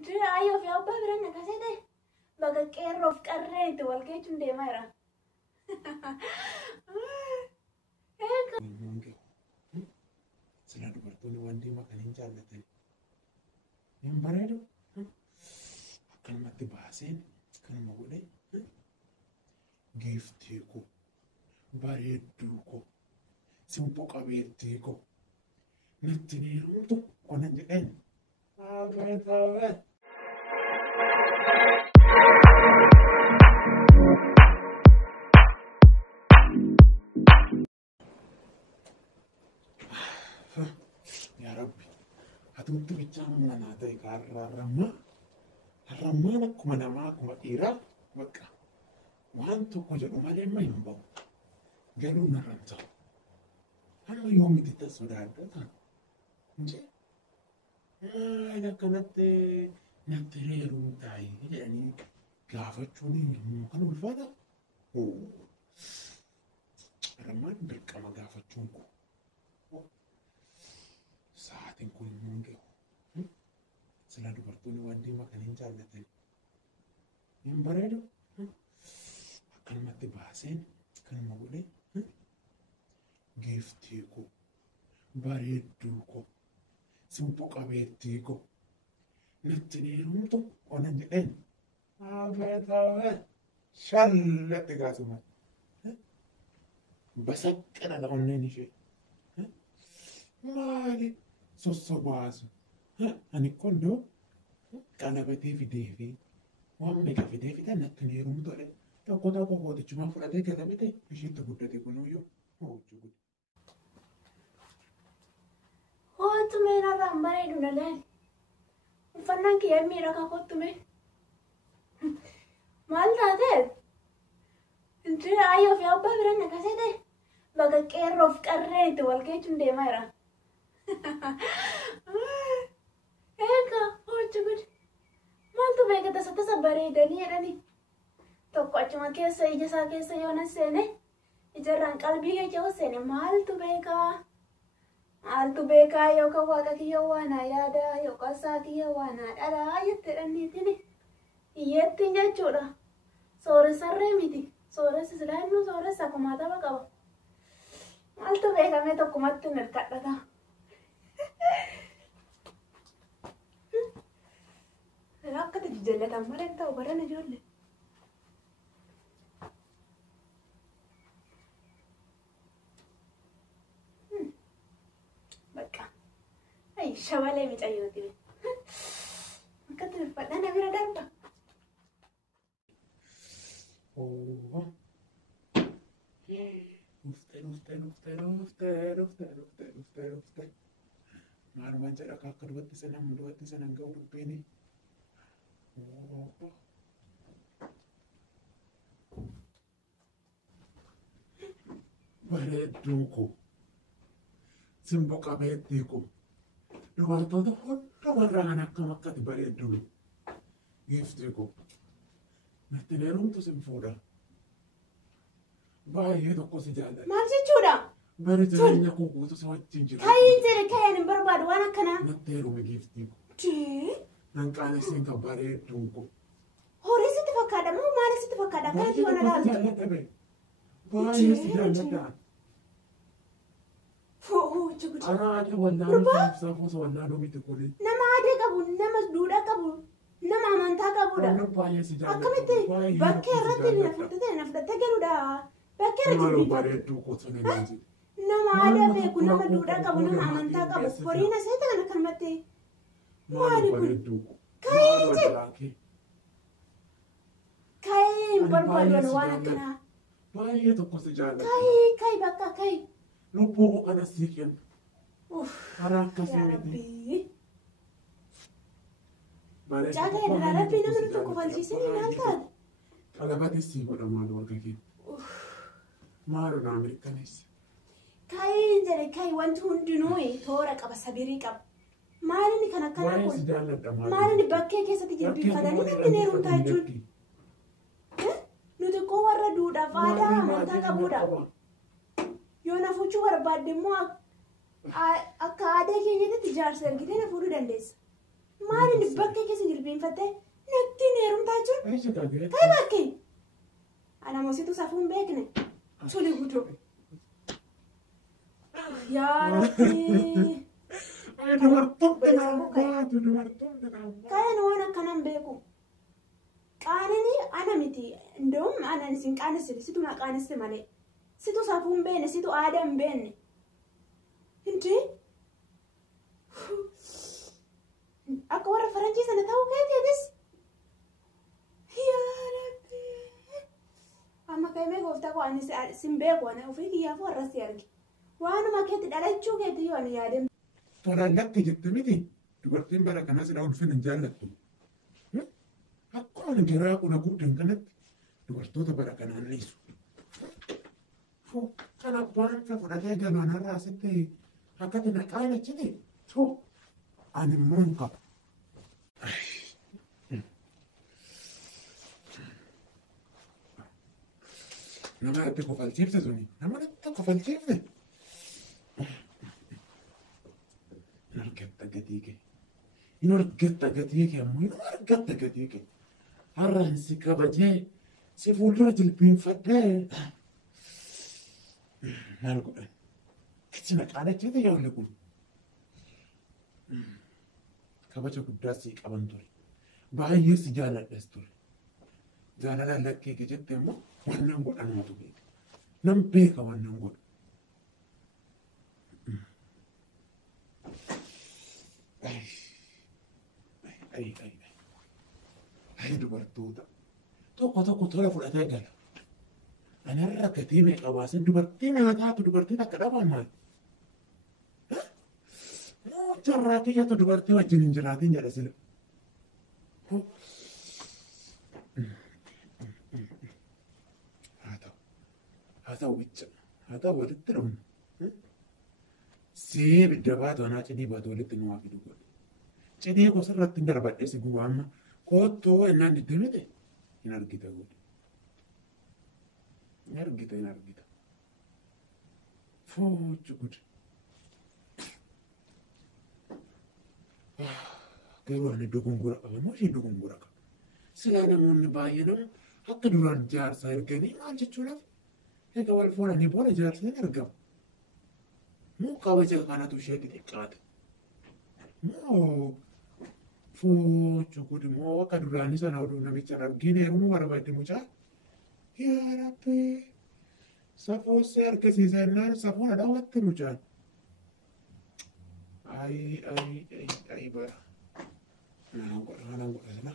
Inti ayo fi abba biran nakasete. Baga qeerroof qarree itti wal geechuun deemaa jira. Sila dubartoonni waan deemaa kan hin jaallatani. Hin bareedu. Akkanumatti baaseen kanuma godhee giiftii koo bareedduu koo simbo qabeettii koo natti ni heerumtu konan jedheen. Ya Rabbi, atumtu bichaan manaa ta'e har'ammaan akkuma namaa akkuma dhiiraa bakka waan tokko jedhu malee amma hin bahu. Galuu narraan ta'u. Amma yoomitti tas sodaadhaa ta'an. Maal akkanatti natti heerumuu taa'ee jedhanii gaafachuun immoo kan ulfaata. Har'ammaan dirqama gaafachuun kun. Sa'aatiin kun immoo hin gahu. Sila dubartoonni waan deemaa kan hin jaallatani. Hin bareedu. Akkanumatti baaseen kanuma godhee giiftii koo bareedduu koo simbo qabeettii koo natti ni heerumtu konan jedheen. Shallatti kaasuma. Basaqqana onneen ishee. Maali sossobaasu. Ani kondoo qalabatee fidee fi waan meeqa fidee fida natti ni heerumtu jedhe. Tokko kootichumaa fudhatee galabete isheetti guddate kunuyyuu hojii guddaa. Hootu meenarraan bareedu naleen. Uffannaan kiyya miidhagaa kottume. Maal taatee? Inti ayyoo fi abbaa biran nakasete. Baga qeerroof qarree itti wal geechuun deemaa jira. Egaa hojii guddaa. Maaltu beeka tasa bareedanii jedhanii. Tokko achuma keessa ija isaa keessa yoo na seene ijarraan qalbii keessa yoo seene maaltu beekaa? Maaltu beekaa yookaan waaqa kiyya waanaa yaadaa yookaan isaa kiyya waanaa dhalaa jetteedhaniitiin hiyyeettiin jechuudha. Sooressarree miti. Sooressa silaa innuu sooressa kumaatama qaba. Maaltu beekamee tokkumatti mirkadhata. Akka itti jajallatan malee ta'u badan ijoollee. Bakka. Ay shabalee micayyooti. Akka itti mirkadhana bira darba. Ufte. Maalumaan jedha akka dubartii sanaan ga'u dubbeeni. Bareedduu koo simbo qabeettii koo dubartoota hundumarraan akkam akkati bareedduu giiftii koo natti ni heerumtu sin fuudha. Baay'ee tokko si jaalladha. Maal jechuudha? Bari jireenya koo guutuu si wajjin jira. Kayin jedhe kayan hin barbaadu waan akkanaa. Natti heerume giiftii koo. Nan qaanessin kan bareedduu koo. Horii sitti fakkaata moo maali sitti fakkaata? Akkamitti waan ilaaltu? Baay'ee si jaalladha. Araada wallaaluu saafus wallaaluu miti kuni. Nama aadaa qabu, nama duudhaa qabu, nama amantaa qabudha. Baay'ee si jaalladha. Akkamitti bakkee irratti na fudhattee galuudha. Bakkee irratti Maaloo bareedduu koo sana nyaansi. Nama aadaa beeku, nama duudhaa qabu, nama amantaa qabu. Horiin asii ta'an akkanumatti. Maaloo bareedduu koo. Kayin jedhe. Kayin hin barbaadu waan akkanaa. Baay'ee tokko si jaalladha. Kayi bakka kayi. Lubbuu koo kana sii kenna. Karaa akkasii miti. Caataa irraa rabbii nama nuti tokko falchiisanii maal taate? Qalabate sii godha maaloo warga keenya. Maaloo naa mirkaneessa. Kayin jedhe kayi wanti hundinuu toora qaba sabirii qaba. Maalinni kan akkanaa Baay'ee si kun jaalladha maaloo. maalinni bakkee keessatti jilbifatanii namni heerumtaa jechuudha. Nuti koo warra duudhaaf aadaa amantaa qabudha. Yoo na fuudhuu barbaadde immoo akka aadaa keenyatti jaarsa ergitee na fuudhuu dandeessa. Maalin bakka keessa jilbeenfattee natti hin heerumtaa jechuun? Aisha kagee. Kai bakkee? Ana mositu safuun beekne. Tuli gudoo. Yaa Rabbi. Dubartoota naambaatu dubartoota naambaatu. Kayan waan akkanaan beeku. Qaanini ana miti. Ndoom ana isin qaanessite situ na qaanesse malee. Situ safuun beekne situ aadaan beekne. Hindi? Akka warra faranjii sana ta'uu keetis. Yaa Rabbi. Amma kaa'imee gooftaa koo ani sin beeku ana ofii kiyyaafuu warra si arge. Waanuma keetti dhalachuu keetti yoo ani yaadame. Tolaan lakki jette miti dubartiin bara kanaa sila ulfina hin jaallattu. Akkuma ani garaa kuna guddan kanatti dubartoota bara kanaan liisu. Kan abbaan ka fudhatee galaanarraa asitti akkati naqaan achiti ani immoo hin qabu. Nama itti kofalchiifte suni nama itti kofalchiifte. In argatta gatii kee. In argatta gatii kee ammoo in argatta gatii kee. Har'aan si kabajee si fuuldura jilbiinfadhee. Maal godhan? Kichi naqaan achiti yoolli kun. Kabaja guddaa sii qaban ture. Baay'ee si jaaladhas ture. Jaalalaan lakkee kee jette immoo wannan godhan matu beeka. Nam beeka wannan godhu. Ay dubartoota. Tokko tola fudhatee gala. Anarra gatii meeqa baasan dubartii nyaataatu dubartiin akka dhabaan maali? Jarraa kiyyatu dubartii wajjin hin jiraatin jedha sila. Haa ta'u bicha. Haa ta'u walitti dhufnu. See bidda baatu anaa cidii baatu walitti nu waa fidu godhe. Cidii gosa irratti hin darbadhee si gubaa amma koottoo ennaan diddamite hin argita godhe. Hin argita. Foochu gudde. Garuu ani dogongora qaba moo ishee dogongora qaba? Silaa namoonni baay'een akka duraan jaarsaa erganii maal jechuudhaaf? Egaa wal fuudhanii booda jaarsa hin argamu. Moo kabaja kanatu ishee xixiqqaate? Moo foochu guddi moo akka duraanii sana oduu namicha arginu heerumuu barbaadde mucaa? Yaa Rabbi safuu si argisiisa jennaan safuudha daawwatte mucaan. Ay bara. Malaan godha